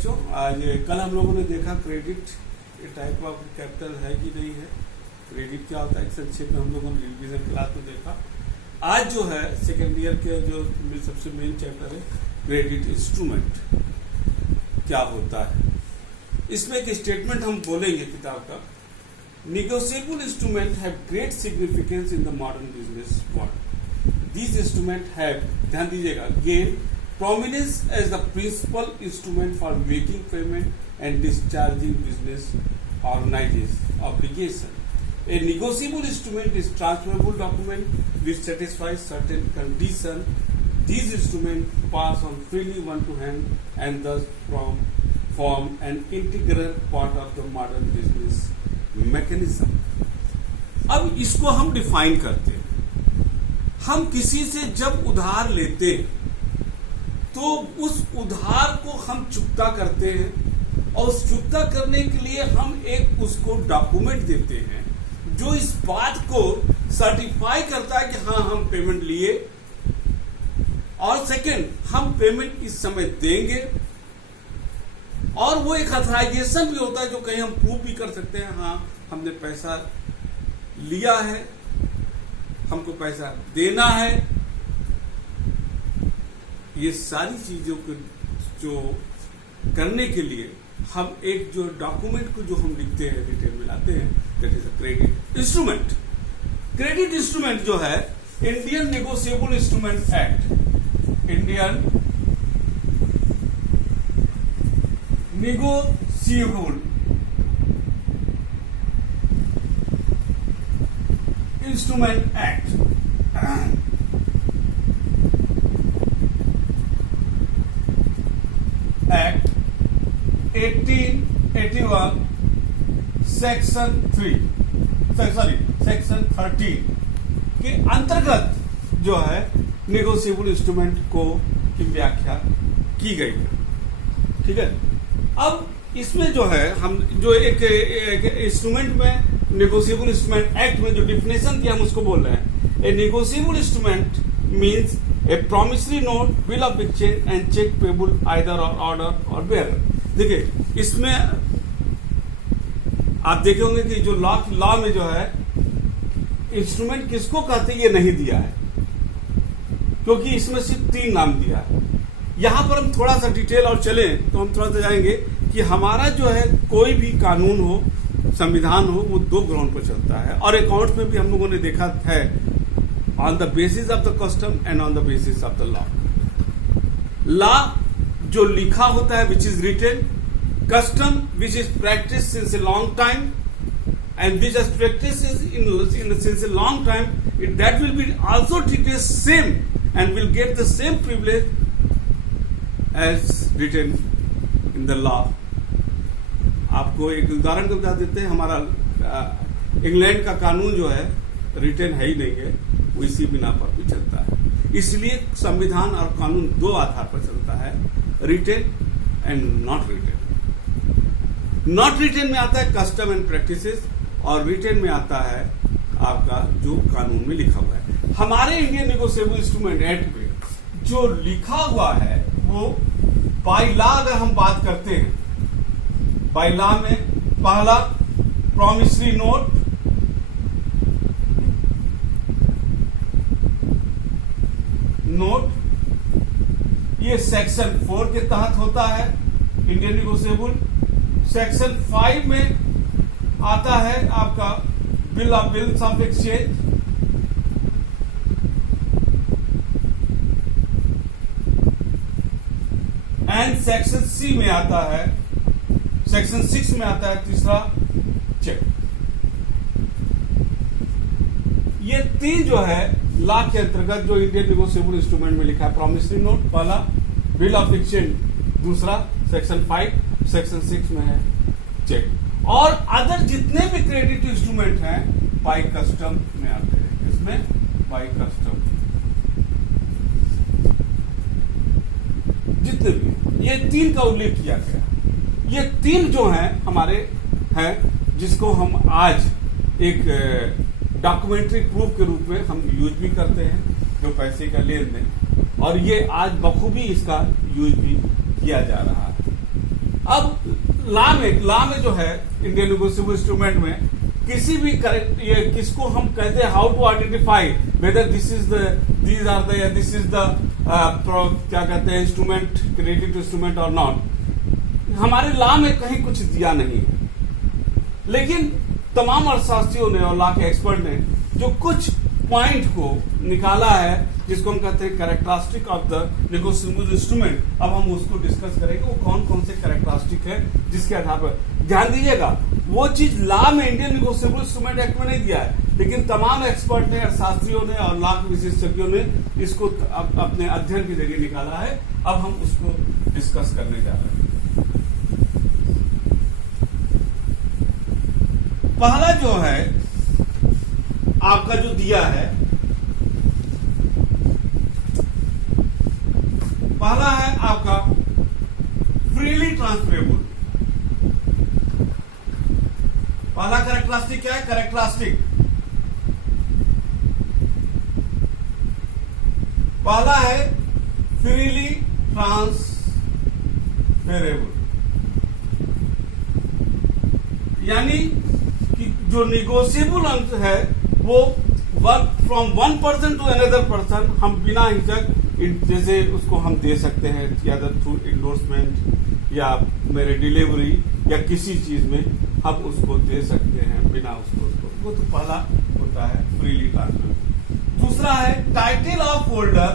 बच्चों, आज कल हम लोगों ने देखा क्रेडिट टाइप ऑफ कैपिटल है कि नहीं है, क्रेडिट क्या होता है, संक्षेप में हम लोगों ने रिवीजन क्लास में देखा। आज जो है सेकेंड ईयर के जो सबसे मेन चैप्टर है क्रेडिट इंस्ट्रूमेंट क्या होता है। इसमें एक स्टेटमेंट हम बोलेंगे किताब का, negotiable instruments have great significance in the modern business world. These instruments have, ध्यान दीजिएगा, gain prominence as the principal instrument for making payment and discharging business obligation. A negotiable instrument is transferable document which satisfies certain conditions. These instruments pass on freely one to hand and thus form an integral part of the modern business mechanism. अब इसको हम define करते हैं। हम किसी से जब उधार लेते हैं तो उस उधार को हम चुकता करते हैं और उस चुकता करने के लिए हम एक उसको डॉक्यूमेंट देते हैं जो इस बात को सर्टिफाई करता है कि हाँ हम पेमेंट लिए, और सेकंड हम पेमेंट इस समय देंगे, और वो एक अथराइजेशन भी होता है जो कहीं हम प्रूव भी कर सकते हैं हाँ हमने पैसा लिया है, हमको पैसा देना है। ये सारी चीजों को जो करने के लिए हम एक जो डॉक्यूमेंट को जो हम लिखते हैं डिटेल में लाते हैं, that is a credit instrument. Credit instrument जो है Indian negotiable instrument act, Indian negotiable instrument act act 1881 section 13 के अंतर्गत जो है नेगोशिएबल इंस्ट्रूमेंट को की व्याख्या की गई है। ठीक है, अब इसमें जो है हम जो एक इंस्ट्रूमेंट में नेगोशिएबल इंस्ट्रूमेंट एक्ट में जो डिफिनेशन दिया हम उसको बोल रहे हैं। A negotiable instrument means a promissory note, bill of exchange and cheque payable either order or bearer. देखिए इसमें आप देखे होंगे कि जो लॉ में जो है इंस्ट्रूमेंट किसको कहते हैं ये नहीं दिया है, क्योंकि इसमें सिर्फ 3 नाम दिया है। यहां पर हम थोड़ा सा डिटेल और चलें तो हम थोड़ा सा जाएंगे कि हमारा जो है कोई भी कानून हो, संविधान हो, वो 2 ग्राउंड पर चलता है, और अकाउंट में भी हम लोगों ने देखा है on the basis of the custom and on the basis of the law. Law जो लिखा होता है which is written, custom which is practice since a long time and which is practice in since a long time, that will be also treated same and will get the same privilege as written in the law। आपको एक उदाहरण को बता देते हैं, हमारा England का कानून जो है रिटेन है ही नहीं है, वो इसी बिना पर भी चलता है। इसलिए संविधान और कानून 2 आधार पर चलता है, written and not written. Not written में आता है कस्टम एंड प्रैक्टिसेस, और रिटेन में आता है आपका जो कानून में लिखा हुआ है। हमारे इंडियन नेगोशिएबल इंस्ट्रूमेंट एक्ट में जो लिखा हुआ है वो बाय लॉ अगर हम बात करते हैं, बाय लॉ में पहला प्रॉमिसरी नोट, ये सेक्शन 4 के तहत होता है इंडियन नेगोशिएबल। सेक्शन 5 में आता है आपका bills of exchange, and section C में आता है, सेक्शन 6 में आता है तीसरा चेक। ये 3 जो है लॉ के अंतर्गत जो इंडियन नेगोशिएबल इंस्ट्रूमेंट में लिखा है, प्रॉमिसरी नोट पहला, बिल ऑफ एक्सचेंज दूसरा, सेक्शन 5, सेक्शन 6 में है चेक, और अदर जितने भी क्रेडिट इंस्ट्रूमेंट हैं बाय कस्टम में आते हैं। इसमें बाय कस्टम जितने भी, ये 3 का उल्लेख किया गया। ये 3 जो हैं हमारे हैं जिसको हम आज एक डॉक्यूमेंट्री प्रूफ के रूप में हम यूज भी करते हैं, जो पैसे का लेन देन, और ये आज बखूबी इसका यूज भी किया जा रहा है। अब लॉ में जो है इंडियन नेगोशिएबल इंस्ट्रूमेंट में किसी भी ये किसको हम कहते हैं, how to identify whether this is these are the this is the क्या कहते हैं इंस्ट्रूमेंट, क्रेडिट इंस्ट्रूमेंट और नॉट, हमारे लॉ में कहीं कुछ दिया नहीं है। लेकिन तमाम अर्थशास्त्रियों ने और लॉ के एक्सपर्ट ने जो कुछ पॉइंट को निकाला है जिसको हम कहते हैं characteristic of the negotiable instrument, अब हम उसको डिस्कस करेंगे वो कौन कौन से कैरेक्टरिस्टिक है जिसके आधार पर। ध्यान दीजिएगा वो चीज लॉ में इंडियन नेगोशिएबल इंस्ट्रूमेंट एक्ट में नहीं दिया है, लेकिन तमाम एक्सपर्ट ने, अर्थशास्त्रियों ने और लॉ के विशेषज्ञों ने इसको अपने अध्ययन के जरिए निकाला है। अब हम उसको डिस्कस करने जा रहे हैं। पहला जो है आपका जो दिया है, पहला है आपका फ्रीली ट्रांसफरेबल। पहला कैरेक्टरिस्टिक क्या है? कैरेक्टरिस्टिक पहला है फ्रीली ट्रांसफरेबल, यानी कि जो निगोशिएबल अंश है वो from one person to another person हम बिना हिचक जैसे उसको हम दे सकते हैं, या थ्रू इंडोर्समेंट या मेरे डिलीवरी या किसी चीज में हम उसको दे सकते हैं बिना उसको वो तो पहला होता है फ्रीली ट्रांसफर। दूसरा है title of holder,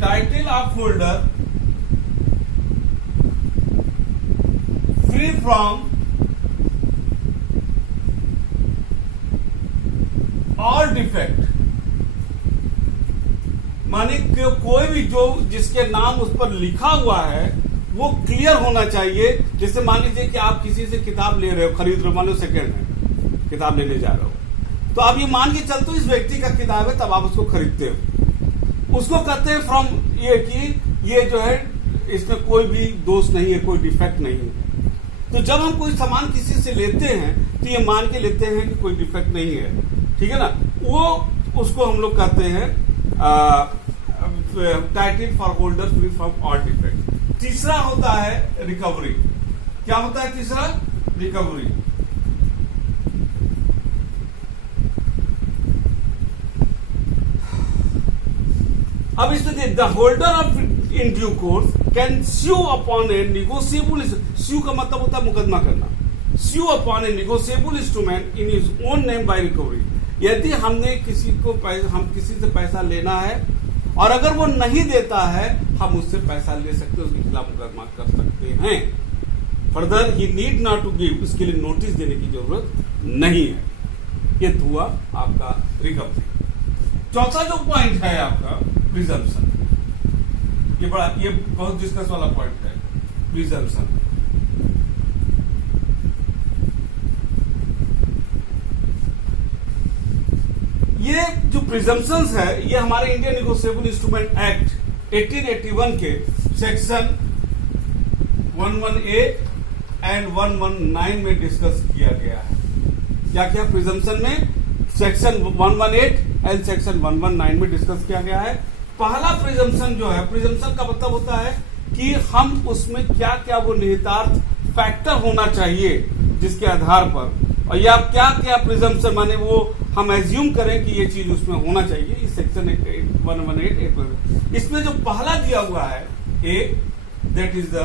title of holder free from all defect, माने कोई भी जो जिसके नाम उस पर लिखा हुआ है वो क्लियर होना चाहिए। जैसे मान लीजिए कि आप किसी से किताब ले रहे हो, खरीद रहे हो, मान लो सेकेंड हैंड किताब लेने जा रहे हो, तो आप ये मान के चलते हो इस व्यक्ति का किताब है, तब आप उसको खरीदते हो। उसको कहते हैं फ्रॉम ये कि ये जो है इसमें कोई भी दोष नहीं है, कोई डिफेक्ट नहीं है। तो जब हम कोई सामान किसी से लेते हैं तो ये मान के लेते हैं कि कोई डिफेक्ट नहीं है, ठीक है ना, वो उसको हम लोग कहते हैं title for holder free from all defect. तीसरा होता है रिकवरी। क्या होता है तीसरा? रिकवरी। अब इसमें the holder of in due course can sue upon a negotiable, sue का मतलब होता है मुकदमा करना, sue upon a negotiable instrument in his own name by recovery. यदि हमने हम किसी से पैसा लेना है और अगर वो नहीं देता है हम उससे पैसा ले सकते हैं, उसके खिलाफ मुकदमा कर सकते हैं। Further he need not to give, उसके लिए नोटिस देने की जरूरत नहीं है। ये हुआ आपका रिकवरी। चौथा जो पॉइंट है आपका प्रिजम्पशन, ये बहुत डिस्कस वाला पॉइंट है प्रिजम्पशन। ये जो प्रिजम्पशंस है ये हमारे इंडियन नेगोशिएबल इंस्ट्रूमेंट एक्ट 1881 के सेक्शन 118 एंड 119 में डिस्कस किया गया है। क्या क्या प्रिजम्पशन में सेक्शन 118 एंड सेक्शन 119 में डिस्कस किया गया है। पहला प्रिजम्पशन जो है, प्रिजम्पशन का मतलब होता है कि हम उसमें क्या क्या वो निहितार्थ फैक्टर होना चाहिए जिसके आधार पर, और या क्या क्या प्रिजम्पशन माने वो हम एज्यूम करें कि ये चीज उसमें होना चाहिए। इस सेक्शन 118 इसमें जो पहला दिया हुआ है a, that is the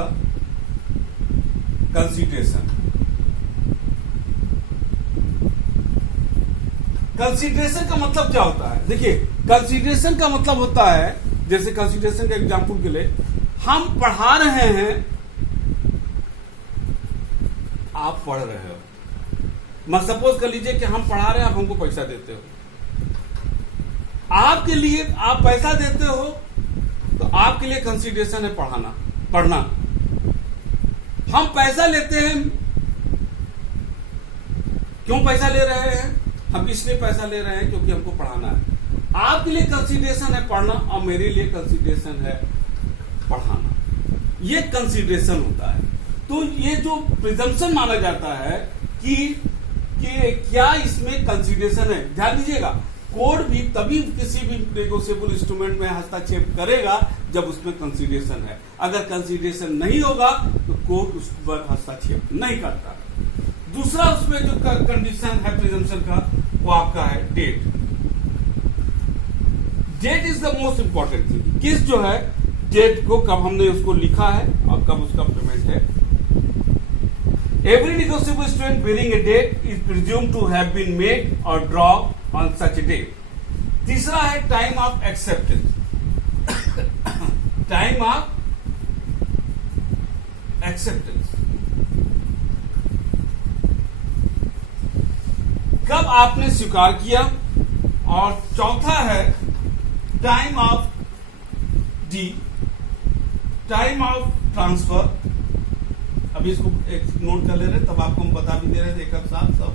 consideration. Consideration का मतलब क्या होता है? देखिए कंसीडरेशन का मतलब होता है, जैसे कंसीडरेशन का एग्जांपल के लिए हम पढ़ा रहे हैं, आप पढ़ रहे हो, मैं सपोज कर लीजिए कि हम पढ़ा रहे हैं, आप हमको पैसा देते हो, आपके लिए आप पैसा देते हो तो आपके लिए कंसीडरेशन है पढ़ना। हम पैसा लेते हैं, क्यों पैसा ले रहे हैं? हम इसलिए पैसा ले रहे हैं क्योंकि हमको पढ़ाना है। आपके लिए कंसीडरेशन है पढ़ना और मेरे लिए कंसीडरेशन है पढ़ाना। ये कंसीडरेशन होता है। तो ये जो प्रिजम्पशन माना जाता है कि क्या इसमें कंसीडरेशन है, ध्यान दीजिएगा, कोर्ट भी तभी किसी भी नेगोशिएबल इंस्ट्रूमेंट में हस्तक्षेप करेगा जब उसमें कंसीडरेशन है। अगर कंसीडरेशन नहीं होगा तो कोर्ट उस पर हस्तक्षेप नहीं करता। दूसरा उसमें जो कंडीशन है प्रिजम्पशन का, वो आपका है date. Date is the most important thing. किस जो है डेट को, कब हमने उसको लिखा है और कब उसका पेमेंट है। Every negotiable instrument bearing a date is presumed to have been made or draw on such a date. तीसरा है time of acceptance. Time of acceptance, कब आपने स्वीकार किया। और चौथा है टाइम ऑफ डी, टाइम ऑफ ट्रांसफर। अभी इसको एक नोट कर ले रहे, तब आपको हम बता भी दे रहे थे एक साथ सब,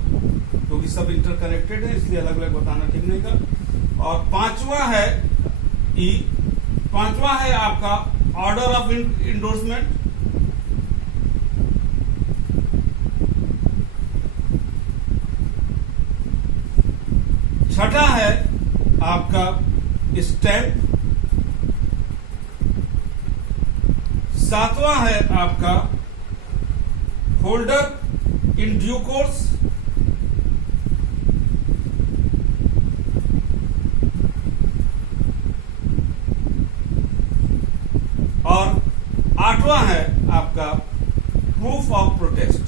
क्योंकि सब इंटरकनेक्टेड है, इसलिए अलग अलग बताना ठीक नहीं का। और पांचवा है ई, पांचवा है आपका ऑर्डर ऑफ इंडोर्समेंट। छठा है आपका स्टैम्प। सातवां है आपका होल्डर इन ड्यू कोर्स। और आठवां है आपका प्रूफ ऑफ प्रोटेस्ट।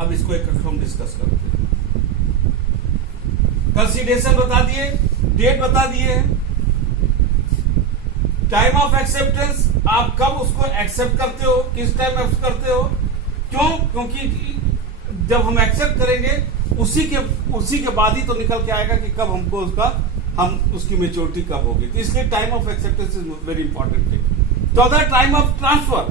अब इसको एक हम डिस्कस करते हैं। कंसीडरेशन बता दिए, डेट बता दिए, टाइम ऑफ एक्सेप्टेंस, आप कब उसको एक्सेप्ट करते हो, किस टाइम एक्सेप्ट करते हो, क्यों, क्योंकि जब हम एक्सेप्ट करेंगे उसी के बाद ही तो निकल के आएगा कि कब हमको उसकी मेच्योरिटी कब होगी। तो इसलिए time of acceptance is very important thing. चौथा time of transfer.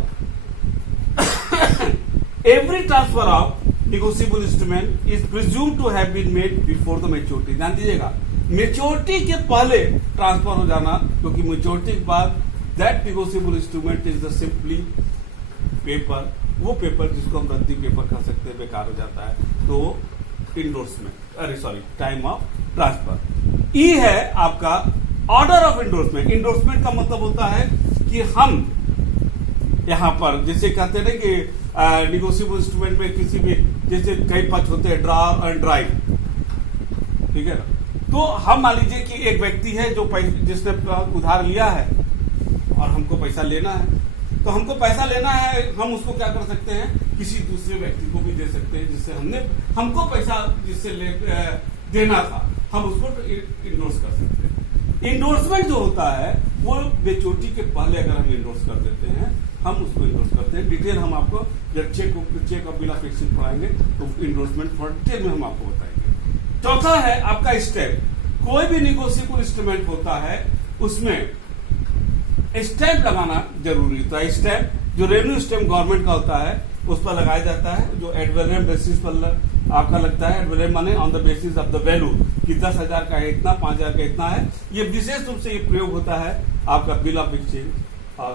Every transfer of negotiable instrument is presumed to have been made before the maturity। ध्यान दीजिएगा, मेच्योरिटी के पहले ट्रांसफर हो जाना, क्योंकि मेच्योरिटी के बाद that negotiable instrument is the simply paper, वो पेपर जिसको हम रद्दी पेपर कह सकते हैं, बेकार हो जाता है। तो इंडोर्समेंट, अरे सॉरी, टाइम ऑफ ट्रांसफर। ई है आपका ऑर्डर ऑफ इंडोर्समेंट। इंडोर्समेंट का मतलब होता है कि हम यहां पर जैसे कहते हैं ना कि निगोशिएबल इंस्ट्रूमेंट में किसी भी, जैसे कई पक्ष होते हैं, ड्रा और ड्राइव, ठीक है ना। तो हम मान लीजिए कि एक व्यक्ति है जो जिसने उधार लिया है और हमको पैसा लेना है, तो हमको पैसा लेना है, हम उसको क्या कर सकते हैं, किसी दूसरे व्यक्ति को भी दे सकते हैं जिससे हमको पैसा जिससे देना था, हम उसको इंडोर्स कर सकते हैं। इंडोर्समेंट जो होता है वो मेच्योरिटी के पहले अगर हम इंडोर्स कर देते हैं, हम उसको इंडोर्स करते हैं। डिटेल हम आपको जब चेक और बिल ऑफ एक्सचेंज पढ़ाएंगे तो इंडोर्समेंट फॉर डिटेल में हम आपको बताएंगे। चौथा है आपका स्टैम्प। कोई भी निगोशिएबल इंस्ट्रूमेंट होता है उसमें स्टैम्प लगाना जरूरी होता है। स्टैम्प जो रेवेन्यू स्टैम्प गवर्नमेंट का होता है उस पर लगाया जाता है, जो एडवेलम बेसिस पर आपका लगता है। एडवेलम माने on the basis of the value, कि 10,000 का है इतना, 5,000 का इतना है। ये विशेष रूप से ये प्रयोग होता है आपका बिल ऑफ एक्सचेंज और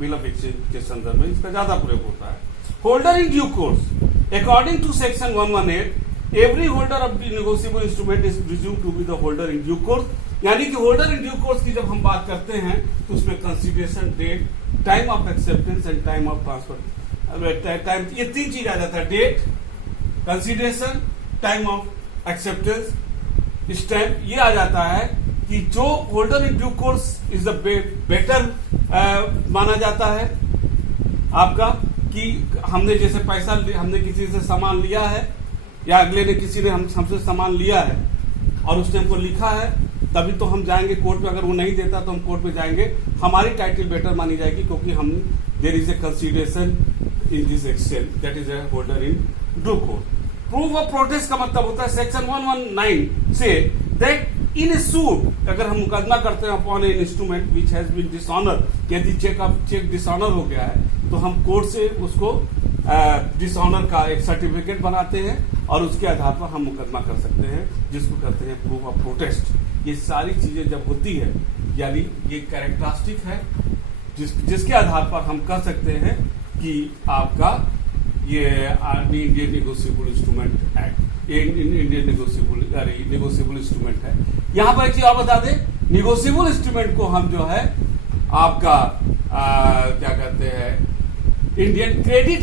बिल ऑफ एक्सचेंज के संदर्भ में इसका ज्यादा प्रयोग होता है। Holder in due course, according to section 118, every holder of the negotiable instrument is presumed to be the holder in due course. यानी कि होल्डर इन ड्यू कोर्स की जब हम बात करते हैं तो उसमें consideration, date, time of acceptance and time of transfer, time, ये तीन चीज आ जाता है। Date, consideration, time of acceptance, stamp, ये आ जाता है कि जो holder in due course is the better माना जाता है आपका, कि हमने जैसे पैसा, हमने किसी से सामान लिया है या अगले ने किसी ने हमसे सामान लिया है और उसने हमको लिखा है, तभी तो हम जाएंगे कोर्ट में। अगर वो नहीं देता तो हम कोर्ट में जाएंगे, हमारी टाइटल बेटर मानी जाएगी, क्योंकि हम there is a consideration in this exchange, that is a holder in due course. Proof of protest का मतलब होता है section 119 say that in A suit, अगर हम मुकदमा करते हैं upon an instrument which has been dishonour, यदि चेक डिसऑनर हो गया है तो हम कोर्ट से उसको डिसऑनर का एक सर्टिफिकेट बनाते हैं और उसके आधार पर हम मुकदमा कर सकते हैं, जिसको कहते हैं प्रूफ ऑफ प्रोटेस्ट। ये सारी चीजें जब होती है, यानी ये कैरेक्टरिस्टिक है जिसके आधार पर हम कह सकते हैं कि आपका ये Indian negotiable instrument act, Indian negotiable instrument है। यहां पर एक चीज और बता दें, नेगोशिएबल इंस्ट्रूमेंट को हम जो है आपका क्या कहते हैं, इंडियन क्रेडिट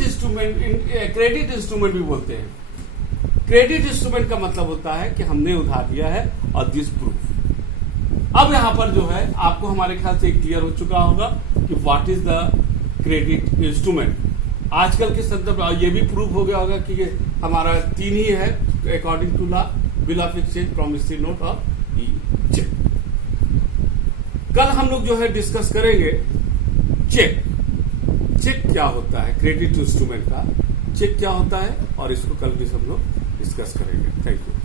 इंस्ट्रूमेंट भी बोलते हैं। क्रेडिट इंस्ट्रूमेंट का मतलब होता है कि हमने उधार लिया है और दिस प्रूफ। अब यहां पर जो है आपको हमारे ख्याल से क्लियर हो चुका होगा कि what is the credit instrument. आजकल के संदर्भ ये भी प्रूफ हो गया होगा कि ये हमारा 3 ही है according to law, bill of exchange, promissory note और चेक। कल हम लोग जो है डिस्कस करेंगे चेक। चेक क्या होता है, क्रेडिट इंस्ट्रूमेंट का चेक क्या होता है, और इसको कल भी हम लोग डिस्कस करेंगे। Thank you.